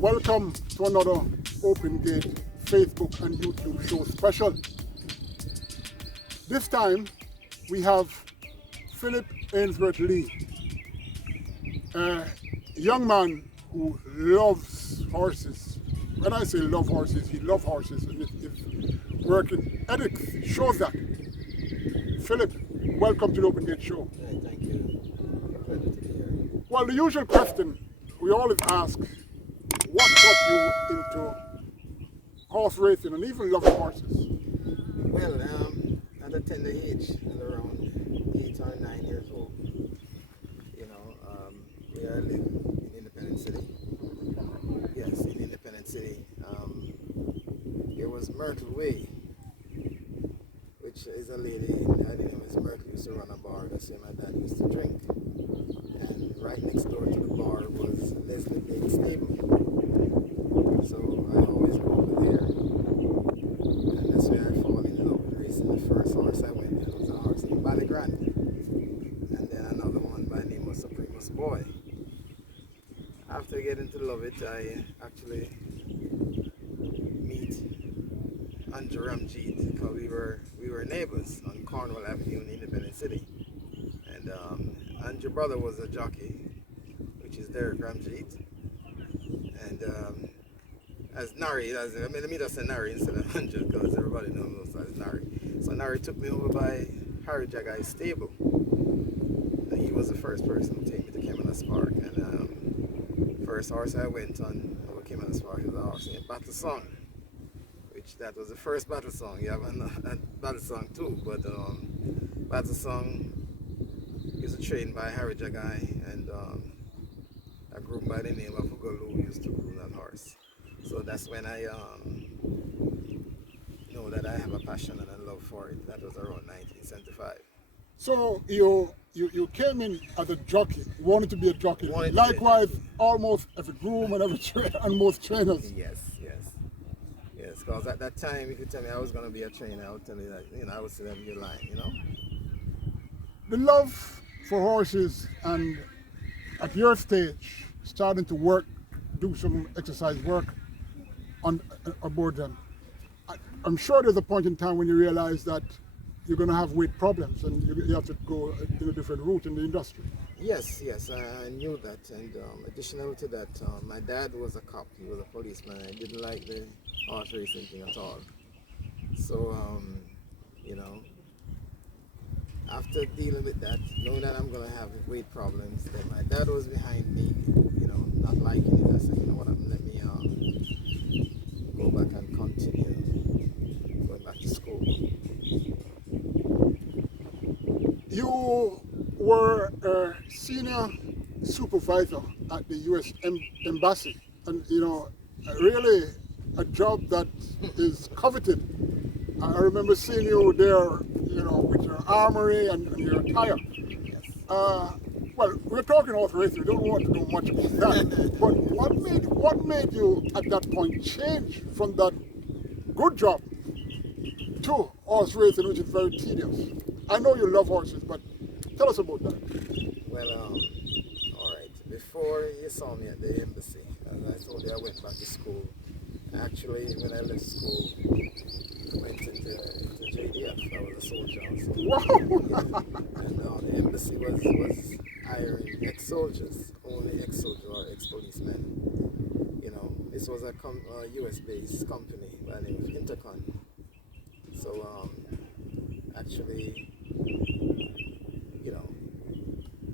Welcome to another Open Gate Facebook and YouTube show special. This time we have Philip Ainsworth Lee, a young man who loves horses. When I say love horses, he loves horses, and his working ethics shows that. Philip, welcome to the Open Gate show. Hey, thank you. Pleasure to be here. Well, the usual question we always ask, what got you into horse racing and even loving horses? Well, at a tender age, at around 8 or 9 years old, where I live in Independent City. Yes, in Independent City. There was Myrtle Way, which is a lady, her name is Myrtle, used to run a bar. That's where my dad used to drink. And right next door to the bar was Leslie Blake's stable. So I always go over there. And that's where I fall in love with racing. The first horse I went with was a horse named Ballygrand. And then another one by the name of Supremus Boy. After getting to love it, I actually meet Andrew Ramjeet, because we were neighbors on Cornwall Avenue in Independent City. And Andrew's brother was a jockey, which is Derek Ramjeet. And as Nari, let me just say Nari instead of Andrew, because everybody knows as Nari. So Nari took me over by Harry Jagai's stable. And he was the first person to take me to Caymanas Park. And first horse I went on over Caymanas Park was a horse named Battle Song. That was the first battle song. You have a battle song too, but battle song used to train by Harry Jagai and a group by the name of Ugolu used to rule that horse. So that's when I know that I have a passion and a love for it. That was around 1975. So you came in as a jockey. You wanted to be a jockey. Likewise, almost every groom and and most trainers. Yes. Because at that time, if you tell me I was going to be a trainer, I would tell you that, I would say that you're lying, The love for horses, and at your stage, starting to work, do some exercise work aboard them. I'm sure there's a point in time when you realize that you're going to have weight problems and you have to go in a different route in the industry. Yes, I knew that, and additional to that, my dad was a cop, he was a policeman. I didn't like the horse racing thing at all. So, after dealing with that, knowing that I'm going to have weight problems, then my dad was behind me, not liking it. I said, you know what, let me go back and continue going back to school. You were a senior supervisor at the U.S. Embassy, and really a job that is coveted. I remember seeing you there, with your armory and your attire. Yes. Well, we're talking horse racing. We don't want to know much about that. But what made you at that point change from that good job to horse racing, which is very tedious? I know you love horses, but tell us about that. Well, all right. Before you saw me at the embassy, as I told you, I went back to school. Actually, when I left school, I went into JDF. I was a soldier also. Wow! And the embassy was hiring ex-soldiers, only ex-soldiers or ex-policemen. This was a US-based company by the name of Intercon. So, actually,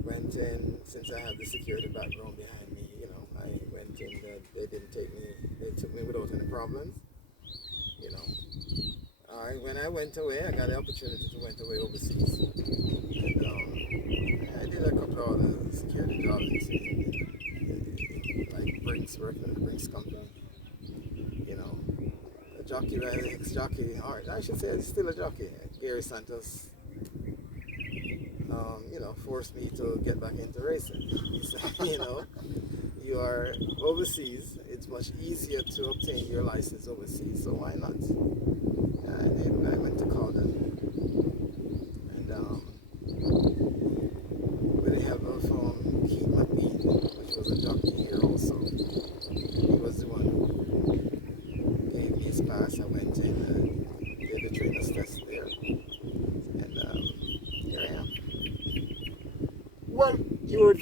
went in, since I had the security background behind me, I went in, they didn't take me, they took me without any problems, when I went away, I got the opportunity to went away overseas, and I did a couple of other security jobs, like Brinks, working at the Brinks company, a jockey, ex-jockey, or I should say still a jockey, Gary Santos, forced me to get back into racing. He said, you are overseas, it's much easier to obtain your license overseas, so why not? And I went to Calden, and with the help of Keith McBean, which was a jockey here also, he was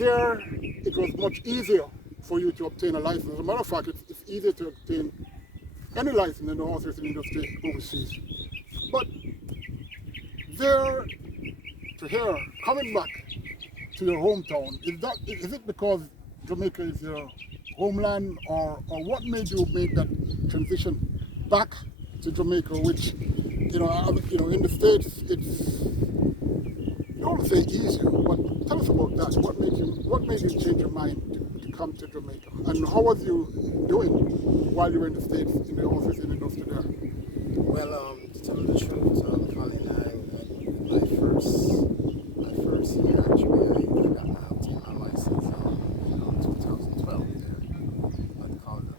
here it was much easier for you to obtain a license. As a matter of fact, it's easier to obtain any license in the horse racing industry overseas. But there to here, coming back to your hometown, is it because Jamaica is your homeland, or what made you make that transition back to Jamaica, which in the States it's, you don't say easier, but tell us about that. What made you change your mind to come to Jamaica, and how was you doing while you were in the States in the horse racing industry there? Well, to tell you the truth, Colin, my first year actually, I got my obtained my license in 2012 there at Colin.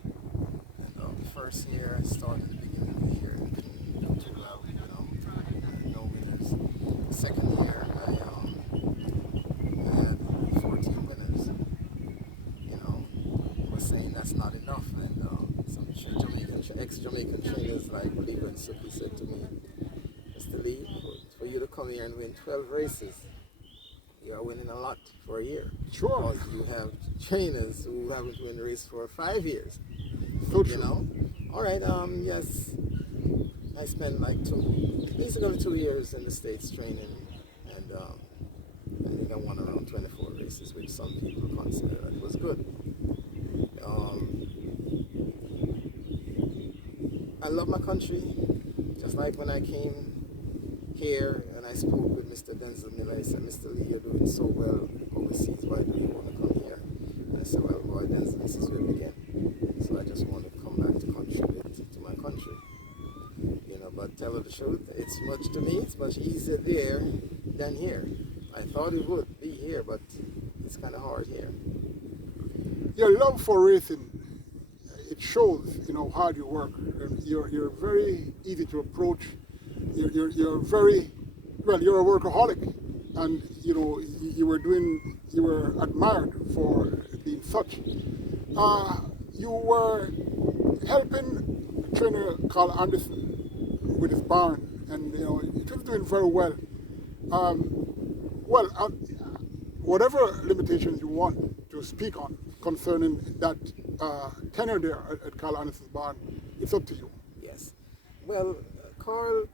And the first year I started at the beginning of the year, didn't do too well, no winners. The second year I had 14 winners. Was saying that's not enough, and some ex-Jamaican trainers like Oliver and Suki said to me, Mr. Lee, for you to come here and win 12 races, you are winning a lot for a year. Sure. Because you have trainers who haven't won a race for 5 years. So true. All right, yes, I spent basically 2 years in the States training, and I think I won around 24 races, which some people consider that was good. I love my country, just like when I came here and I spoke with Mr. Denzel Miller. I said, Mr. Lee, you're doing so well overseas, why do you want to come here? And I said, well, boy, Denzel, this is where we begin. So I just want to come back to contribute to my country. But tell her the truth, it's much easier there than here. I thought it would be here, but it's kind of hard here. Your love for racing, it shows, how hard you work. You're very easy to approach. You're very, well, you're a workaholic, and you were admired for being such. You were helping a trainer Carl Anderson with his barn, and it was doing very well. Whatever limitations you want to speak on concerning that tenure there at Carl Anderson's barn, it's up to you. Yes. Well, Carl,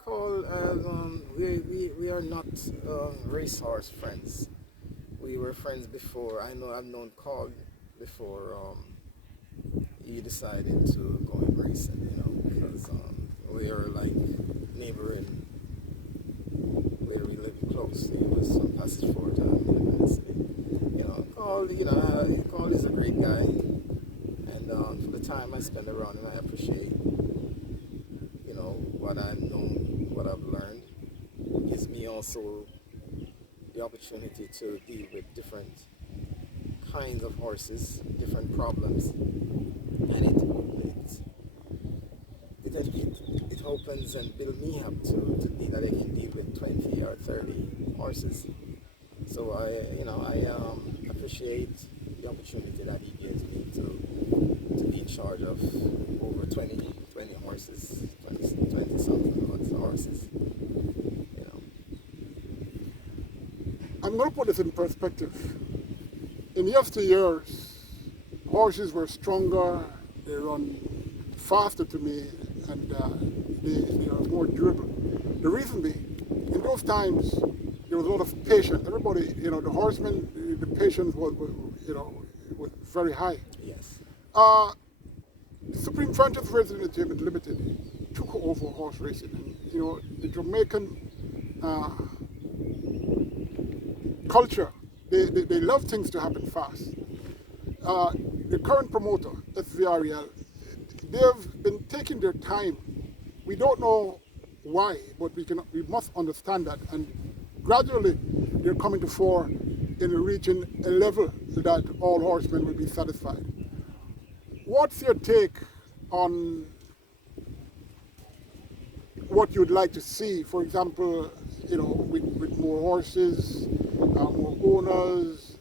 we are not racehorse friends. We were friends before. I've known Carl before he decided to go and racing, because we are like neighboring where we live close. He was on Passage 4 in the city. Carl is a great guy, and for the time I spend around him, I appreciate, what I've known, what I've learned. It gives me also the opportunity to deal with different kinds of horses, different problems, and it opens and builds me up to deal that I can deal with 20 or 30 horses. So I appreciate the opportunity that he gives me to be in charge of over 20 horses, 20 something horses. I'm going to put this in perspective. In yesteryears, horses were stronger, they run faster to me, and they are more durable. The reason being, in those times, there was a lot of patience. Everybody, the horsemen, the patience was very high. Yes. Supreme Franchise Racing Entertainment Limited took over horse racing. And, the Jamaican culture, they love things to happen fast. The current promoter, SVREL, they've been taking their time. We don't know why, but we must understand that. And gradually, they're coming to fore in reaching a level that all horsemen will be satisfied. What's your take on what you'd like to see? For example, with more horses, more owners.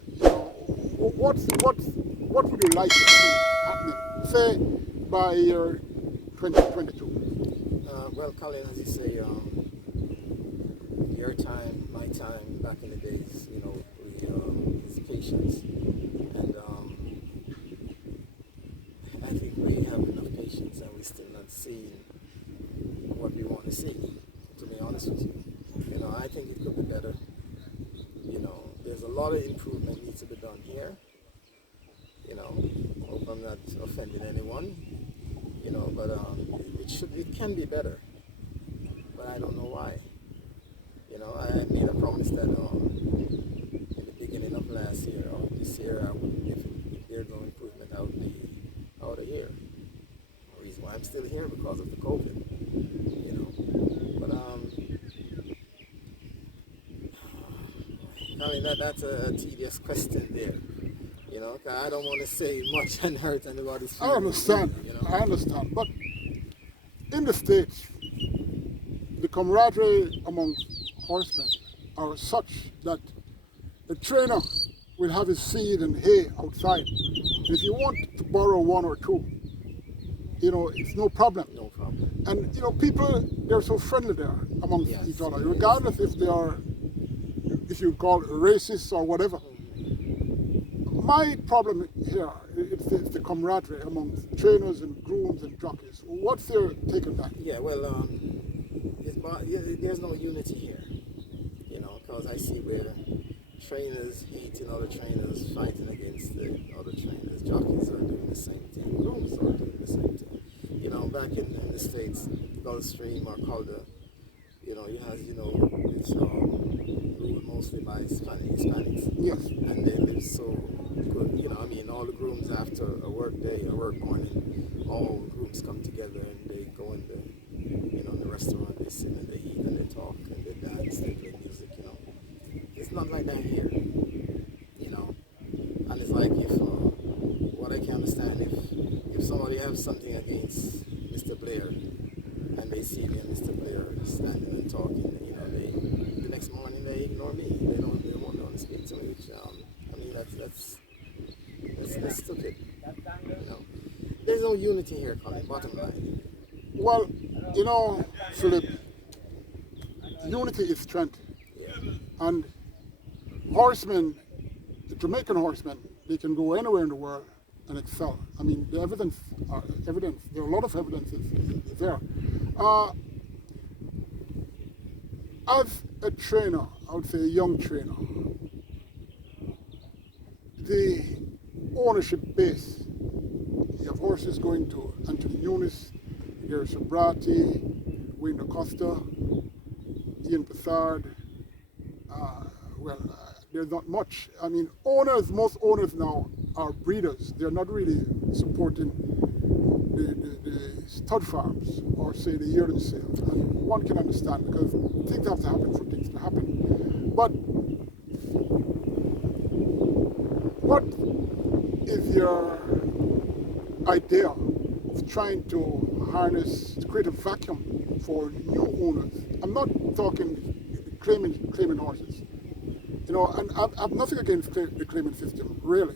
What would you like to see happening? Say by year 2022. Well, Colin, as you say, your time, my time, back in the days, it's patience. And I think we have enough patience and we're still not seeing what we want to see, to be honest with you. You know, I think it could be better. You know, there's a lot of improvement needs to be done here. You know, hope I'm not offending anyone. You know, but it can be better. But I don't know why. You know, I made a promise that in the beginning of last year or this year, if there's no improvement, I would be out of here. The reason why I'm still here because of the COVID. You know, but I mean that's a tedious question there. You know, 'cause I don't want to say much and hurt anybody's feelings. I understand. You know? I understand. But in the States, the camaraderie among horsemen are such that the trainer will have his seed and hay outside. And if you want to borrow one or two, you know, it's no problem. No problem. And, you know, people, they're so friendly there amongst each other, regardless if they are, if you call it racists or whatever. My problem here is the camaraderie among trainers and grooms and jockeys. What's your take on that? Yeah, well, there's no unity here, you know, because I see where trainers hating other trainers, fighting against the other trainers. Jockeys are doing the same thing. Grooms are doing the same thing. You know, back in the States, Gulf Stream or Calder, you know, it's ruled mostly by Hispanics. Yes. And they live so good. You know, I mean, all the grooms after a work day, a work morning, all the grooms come together and they go in the restaurant, they sit and they eat and they talk and they dance, they play music, you know. It's not like that here, you know. And it's like what I can understand, if somebody has something against Mr. Blair and they see me and Mr. Blair standing and talking, you know, the next morning they ignore me. They don't want to speak to me, which, I mean, that's stupid, you know. There's no unity here, Colin, bottom line. Well, you know, Philip, unity is strength. Yeah. And horsemen, the Jamaican horsemen, they can go anywhere in the world and excel. I mean, the evidence, there are a lot of evidences there. As a trainer, I would say a young trainer, the ownership base, you have horses going to Anthony Nunes, there's Sobrati, Wayne Acosta, Ian Passard. There's not much. I mean, most owners now are breeders. They're not really supporting the stud farms or say the yearling sales. And one can understand because things have to happen for things to happen. But what is your idea of trying to create a vacuum for new owners? I'm not talking claiming horses. You know, and I have nothing against the claiming system, really.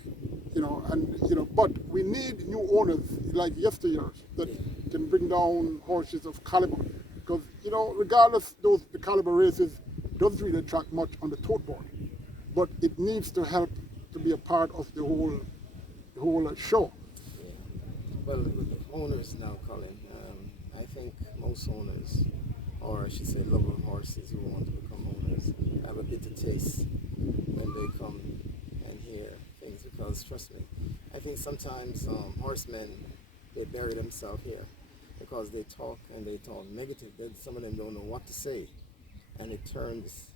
You know, but we need new owners like yesteryears that can bring down horses of caliber. Because, you know, regardless, the caliber races doesn't really attract much on the tote board. But it needs to help to be a part of the whole show. Yeah. Well, with the owners now, Colin, I think most owners, or I should say lovers of horses who want to become owners, have a bitter taste when they come and hear things, because trust me, I think sometimes horsemen, they bury themselves here because they talk and they talk negative. Then some of them don't know what to say, and it turns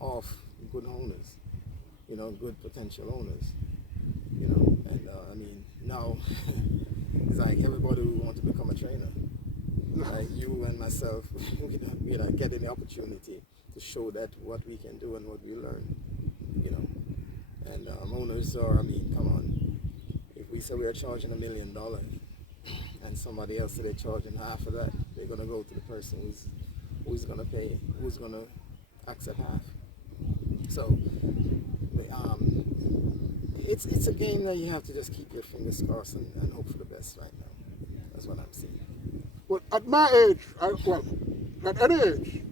off good owners, you know, good potential owners, you know. And I mean, now it's like everybody who wants to become a trainer, like you and myself, we're not getting the opportunity to show that what we can do and what we learn, you know. And owners are, I mean, come on. If we say we are charging $1 million and somebody else said they're charging half of that, they're going to go to the person who's going to pay, who's going to accept half. So it's a game that you have to just keep your fingers crossed and hope for the best right now. That's what I'm seeing. Well, at my age, at any age,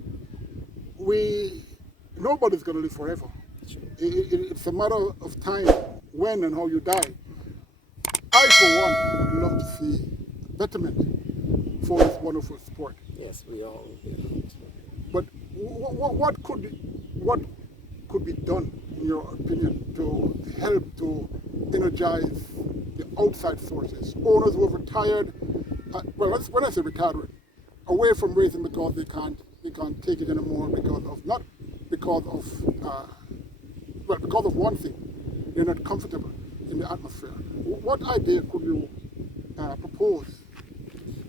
nobody's going to live forever. It's a matter of time when and how you die. I, for one, would love to see betterment for this wonderful sport. Yes, we all do. But what could be done, in your opinion, to help to energize the outside sources, owners who have retired? When I say retired, away from racing because they can't take it anymore not because of because of one thing, they're not comfortable in the atmosphere. What idea could you propose?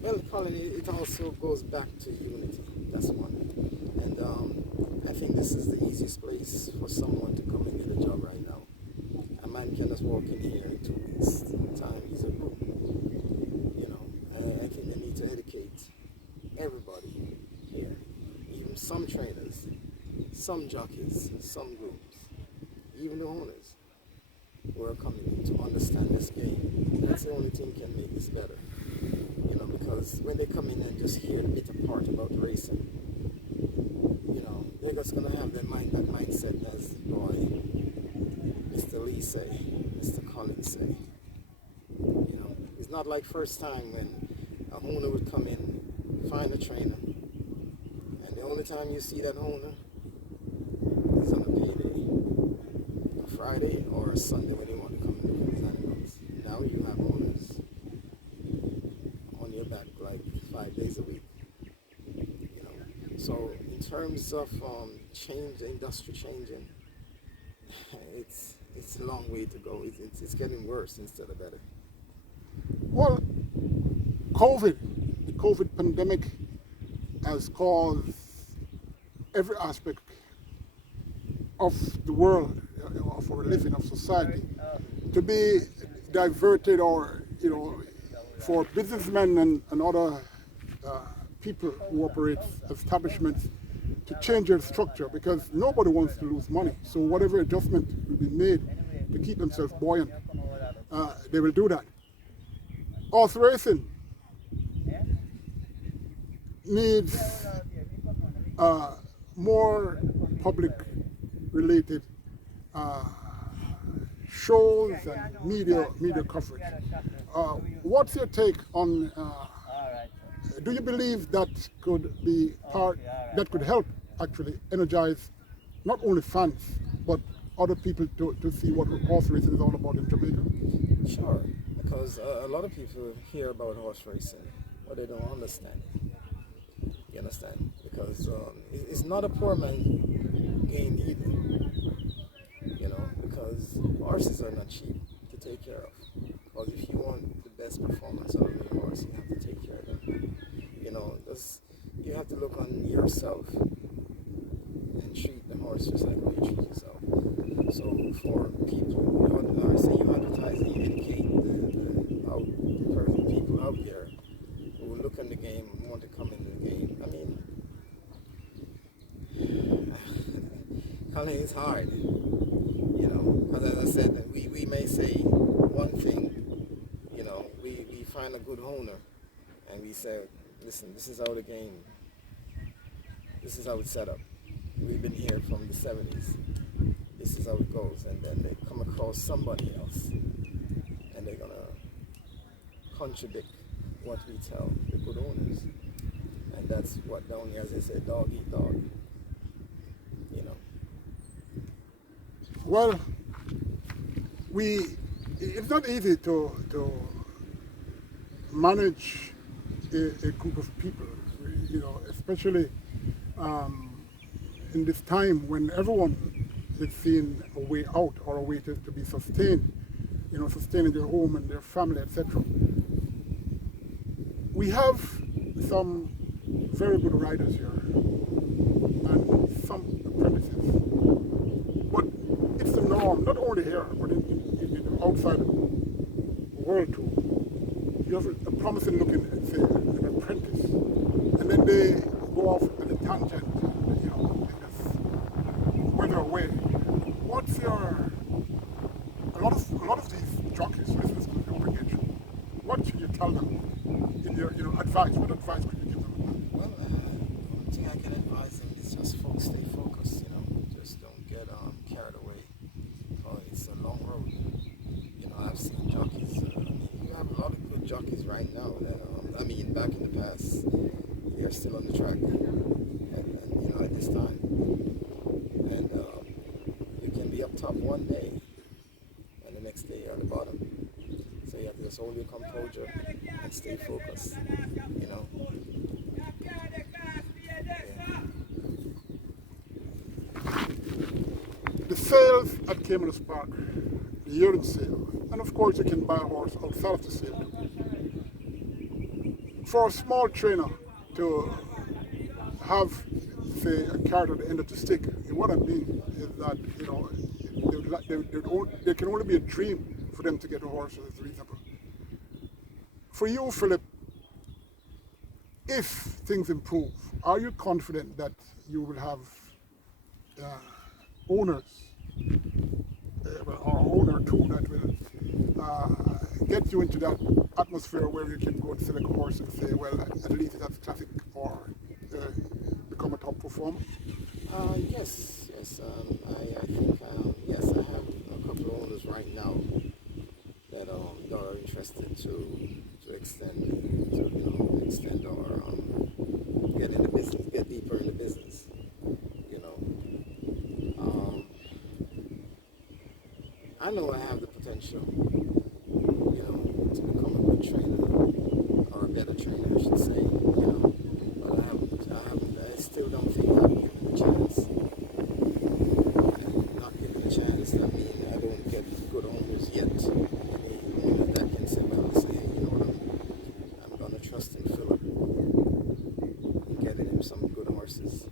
Well, Colin, it also goes back to unity. That's one. And I think this is the easiest place for someone to come and get a job right now. A man can just walk in here in 2 weeks' time, he's a groom. You know, I think they need to educate everybody here, even some trainers, some jockeys, some grooms, even the owners who are coming in to understand this game. That's the only thing can make this better. You know, because when they come in and just hear the bitter part about racing, you know, they're just gonna have that mindset as boy, Mr. Lee say, Mr. Collins say. You know, it's not like first time when a owner would come in, find a trainer, and the only time you see that owner is on a payday, a Friday or a Sunday when they want to come and look at these animals. Now you have owners on your back like 5 days a week. You know, so in terms of change, the industry changing, it's a long way to go. It's getting worse instead of better. Well, the COVID pandemic has caused every aspect of the world, of our living, of society, to be diverted, or for businessmen and other people who operate establishments to change their structure, because nobody wants to lose money. So whatever adjustment will be made to keep themselves buoyant, they will do that. Horse racing needs more public-related shows and media coverage. What's your take on? Do you believe that could be that could help actually energize not only fans but other people to see what horse racing is all about in Jamaica? Sure, because a lot of people hear about horse racing, but they don't understand it. You understand? Because it's not a poor man game either. You know, because horses are not cheap to take care of. Because if you want the best performance out of your horse, you have to take care of them. You know, you have to look on yourself and treat the horse just like how you treat yourself. So for people, I say you advertise and you educate the people out there who look in the game and want to come into the game. I mean, Colin, it's hard. You know, because as I said, we may say one thing, you know, we find a good owner and we say, listen, this is how the game, this is how it's set up. We've been here from the 70s. This is how it goes. And then they come across somebody else and they're going to contradict what we tell the good owners. And that's what down here, as they say, dog eat dog. You know. Well, it's not easy to manage a group of people, you know, especially in this time when everyone is seeing a way out or a way to be sustained, you know, sustaining their home and their family, etc. We have some very good riders here and some apprentices, but it's the norm, not only here, but in the outside world too. You have a promising looking, say, an apprentice, and then they go off at a tangent, you know, and just wither away. What's a lot of these jockeys, listeners to the open-gate, what should you tell them in your advice? What advice could you give them? Well, the only thing I can advise them is just stay focused, you know, just don't get carried away jockeys right now that, I mean, back in the past, they are still on the track, and at this time. And you can be up top one day, and the next day you're at the bottom. So you have to just hold your composure and stay focused, The sales at Caymanas Park, the yearling sale, and of course you can buy a horse outside of the sale. For a small trainer to have, say, a carrot at the end of the stick, what I mean is that, there can only be a dream for them to get a horse that is reasonable. For you, Philip, if things improve, are you confident that you will have owners, or owner too, that will get you into that atmosphere where you can go and select a horse and say, well, at least it has classic or become a top performer? Yes. I think, yes, I have a couple of owners right now that are interested to extend or get in the business, get deeper in the business. I know I have the potential, to become a good trainer, or a better trainer, I should say, but I still don't think I've given it a chance. And not given a chance, that means I don't get good owners yet. Any owner that can say, well, say, I'm going to trust in Philip and getting him some good horses.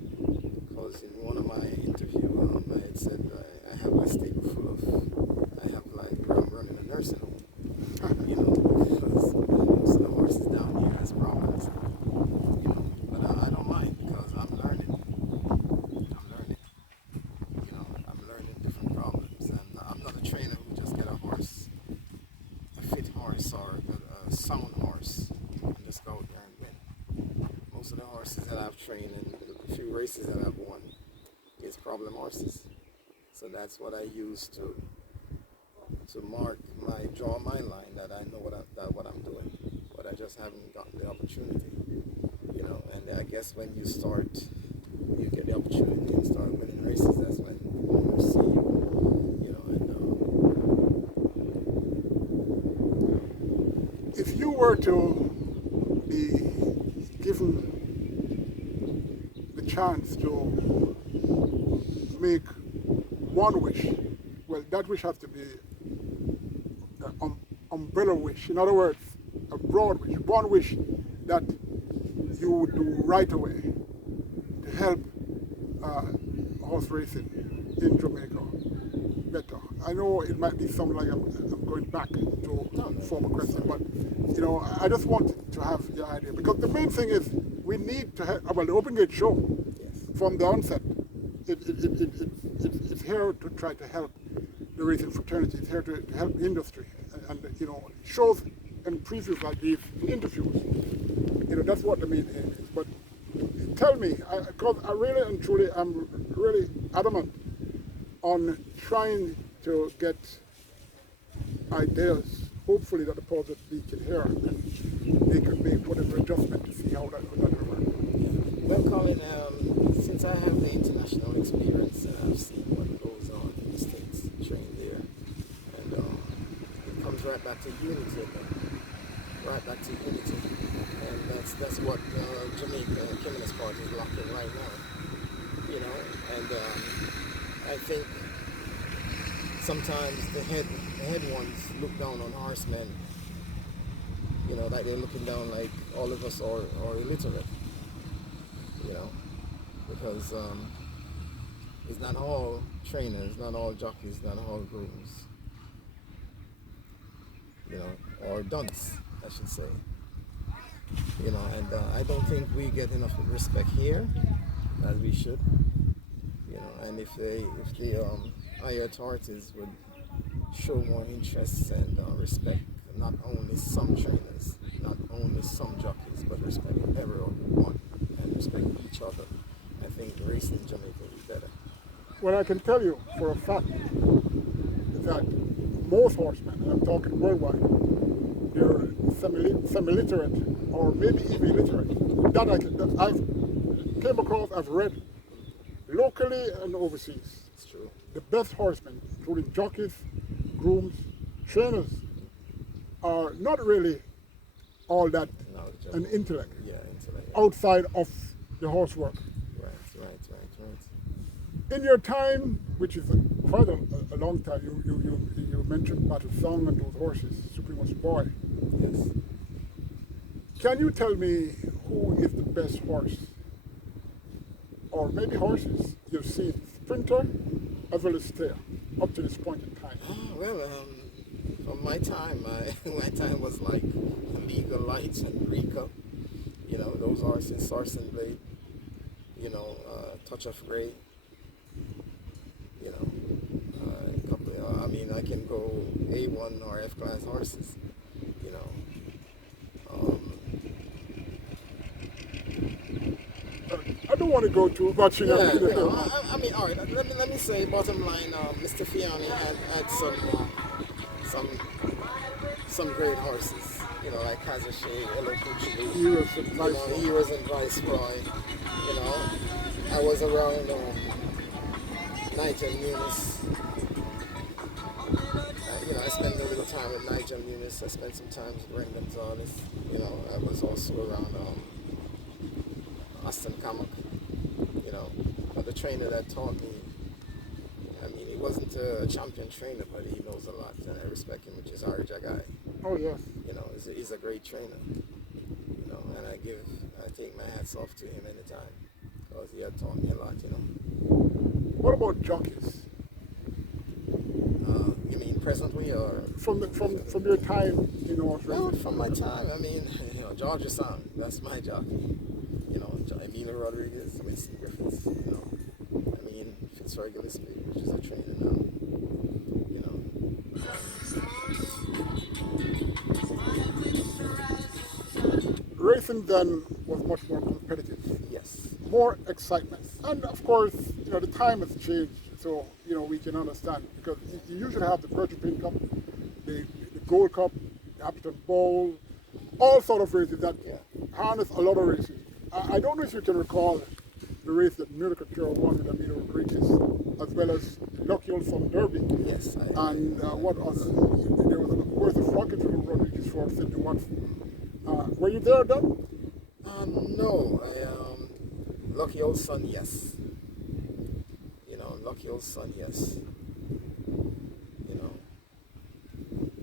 Because in one of my interviews, I had said I have a stable full of, I'm running a nursing home, because most of the horses down here has problems, but I don't mind because I'm learning, I'm learning different problems, and I'm not a trainer who just get a horse, a fit horse or a sound horse, and just go out there and win. Most of the horses that I've trained and the few races that I've won is problem horses, so that's what I use to draw my line, that I know what I'm doing, but I just haven't gotten the opportunity, and I guess when you get the opportunity and start winning races, that's when owners see you, and If you were to be given the chance to make one wish, well, that wish has to be umbrella wish. In other words, a broad wish, one wish that you would do right away to help horse racing in Jamaica better. I know it might be something like I'm going back to former question, but I just want to have the idea, because the main thing is we need to have, well, the Open Gate show, yes, from the onset, it's here to try to help the racing fraternity. It's here to help the industry, and shows and previews like these, interviews. That's what the main aim is. But tell me, because I really and truly am really adamant on trying to get ideas, hopefully that the powers that be can hear, and they can make whatever adjustment to see how that will work. Well, Colin, since I have the international experience and I've seen what goes on in the States, trained there, and it comes right back to unity again, and that's what Jamaica and Caymanas Park is locking right now, and I think sometimes the head ones look down on horsemen, like they're looking down like all of us are illiterate, because it's not all trainers, not all jockeys, not all grooms, or dunce, I should say, and I don't think we get enough respect here as we should, and if the higher authorities would show more interest and respect not only some trainers, not only some jockeys, but respect everyone and respect each other, I think racing in Jamaica will be better. Well, I can tell you for a fact that most horsemen, and I'm talking worldwide, their semi-literate or maybe even illiterate. That I've came across, I've read locally and overseas. It's true. The best horsemen, including jockeys, grooms, trainers, are not really all that an intellect. Yeah, intellect. Outside of the horse work. Right. In your time, which is quite a long time, you mentioned Battle Song and those horses, Supreme Boy. Yes. Can you tell me who is the best horse, or maybe horses you've seen, sprinter as well as stayer, up to this point in time? Well, from my time, my time was like Legal Lights and Rika. You know, those horses, Horse and Blade. You know, Touch of Grey. You know, I mean, I can go A1 or F class horses. You know. I don't want to go too much in I mean, all right. Let me say, bottom line, Mr. Fiani had some great horses. You know, like Kazashay, Elo Kuchulu, Heroes and Viceroy. You know, I was around Nigel Munis. You know, I spent a little time with Nigel Munis. I spent some time with Brendan Gonzalez. You know, I was also around Aston Kamak. You know, but the trainer that taught me, I mean, he wasn't a champion trainer, but he knows a lot, and I respect him, which is Ari Jagai. Oh, yes. You know, he's a great trainer. You know, and I take my hats off to him anytime, because he had taught me a lot, you know. What about jockeys? You mean presently or? From your time in horse racing? Well, from my time, I mean, you know, Georgia Sound, that's my jockey. You know, Emilio Rodriguez, Winston Griffiths, you know. I mean, Fitzroy Gillespie, which is a trainer now. You know. Racing then was much more competitive. Yes. More excitement. And of course, you know, the time has changed, so, you know, we can understand. Because you usually have the Perchapin Cup, the Gold Cup, the Appleton Bowl, all sort of races that harness a lot of races. I don't know if you can recall the race that Miracle Cure won with Emilio Rodriguez, as well as Lucky Old Sun Derby. Yes. And what other? There was a Rocket Rodriguez for Sydney once. Were you there then? No. Lucky Old Sun, yes. You know, Lucky Old Sun, yes. You know.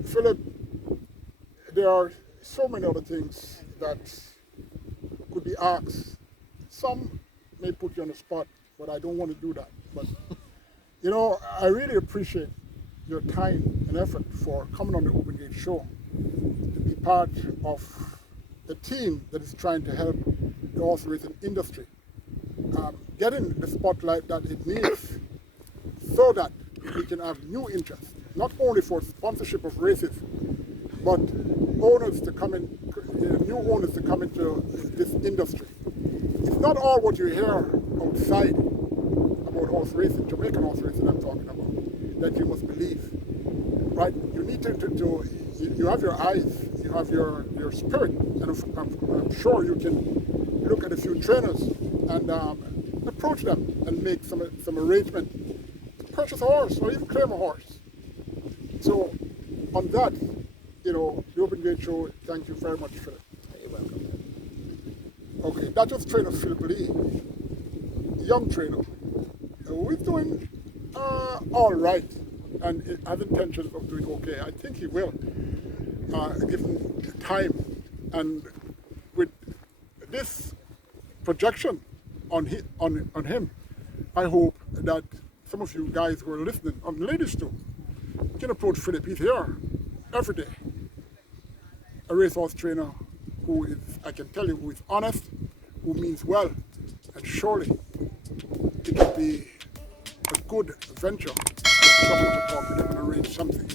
Philip, there are so many other things that could be asked. Some may put you on the spot, but I don't want to do that. But, you know, I really appreciate your time and effort for coming on the Open Gate Show to be part of a team that is trying to help the horse racing industry getting the spotlight that it needs so that we can have new interest, not only for sponsorship of races, but owners to come in, new owners to come into this industry. It's not all what you hear outside about horse racing, Jamaican horse racing I'm talking about, that you must believe, right? You need you have your eyes, you have your spirit, and I'm sure you can look at a few trainers and approach them and make some arrangement to purchase a horse or even claim a horse. So on that, you know, the Open Gate Show, thank you very much, Philip. You're welcome. Okay, that was trainer Philip Lee, young trainer, who is doing all right and has intentions of doing okay. I think he will, given time. And with this projection on him, I hope that some of you guys who are listening, and ladies too, can approach Philip. He's here every day. A racehorse trainer who is, I can tell you, who is honest, who means well, and surely it will be a good venture to come and talk with him and arrange something.